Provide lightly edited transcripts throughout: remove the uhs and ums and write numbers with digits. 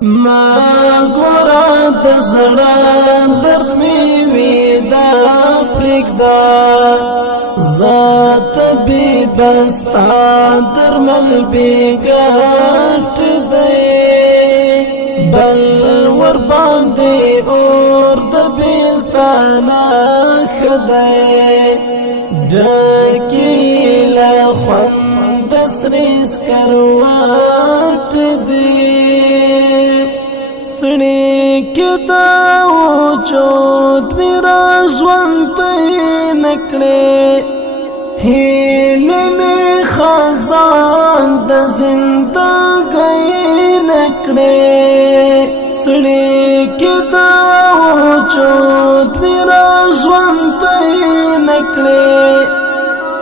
ما ګورا د زړه درد می وی دا پرېږده ذات بی بستا درمل بی ګټ دی بل ور باندې اور د بیلتانه خدای ډکی له خوند سرې سکروټ دی سړی کې دا وجود میرا ژوند ته نکړې هیله می خزان د زندګۍ نکړې سړی کې دا وجود میرا ژوند ته نکړې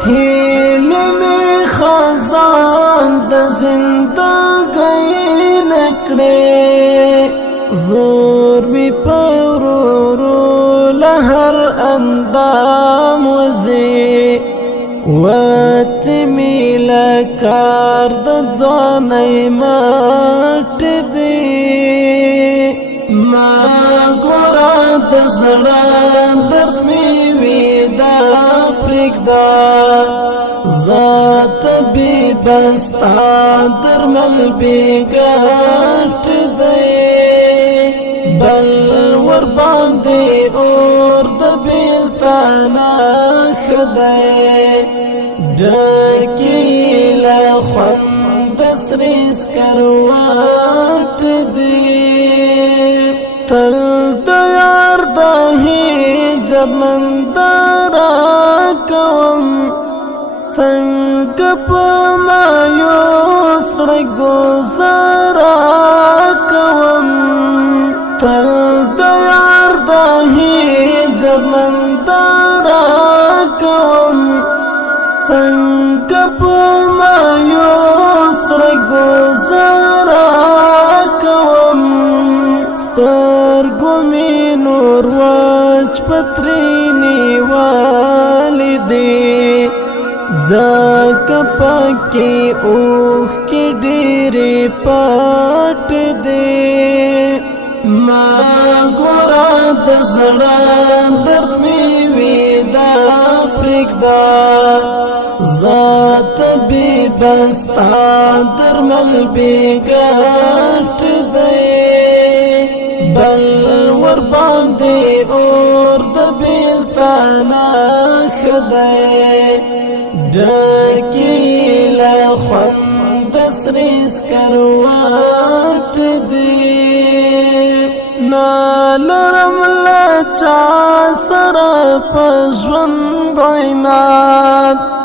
هیله می خزان د زندګۍ نکړې زور می پرورو لهر اندام وزي وات می لکار د ځواني مات دی ما ګورا د زړه درد می وی دا پرېږده ذات بی بستا درمل بی ګټ دی بل ور باندې اور د بیلتانه خدای ډکی له خوند سرې سکروټ دی تل د یار د هجر ننداره کوم څنګه په مایوس زړه ګوزاره کوم تل د یار د هجر ننداره کوم څنګه په مایوس زړه ګوزاره کوم سترګو مې نور واچ پترینې والدې ځکه پکې اوښکې ډېرې پټ دي ما ګوره د زړه درد مې وي دا پرېږده ذات بې بستا درمل بې ګټ دی بل ور باندې اور د بیلتانه ښه دی ډکې له خوند سرې سکروټ دی نه لرم له چا سره په ژوند عناد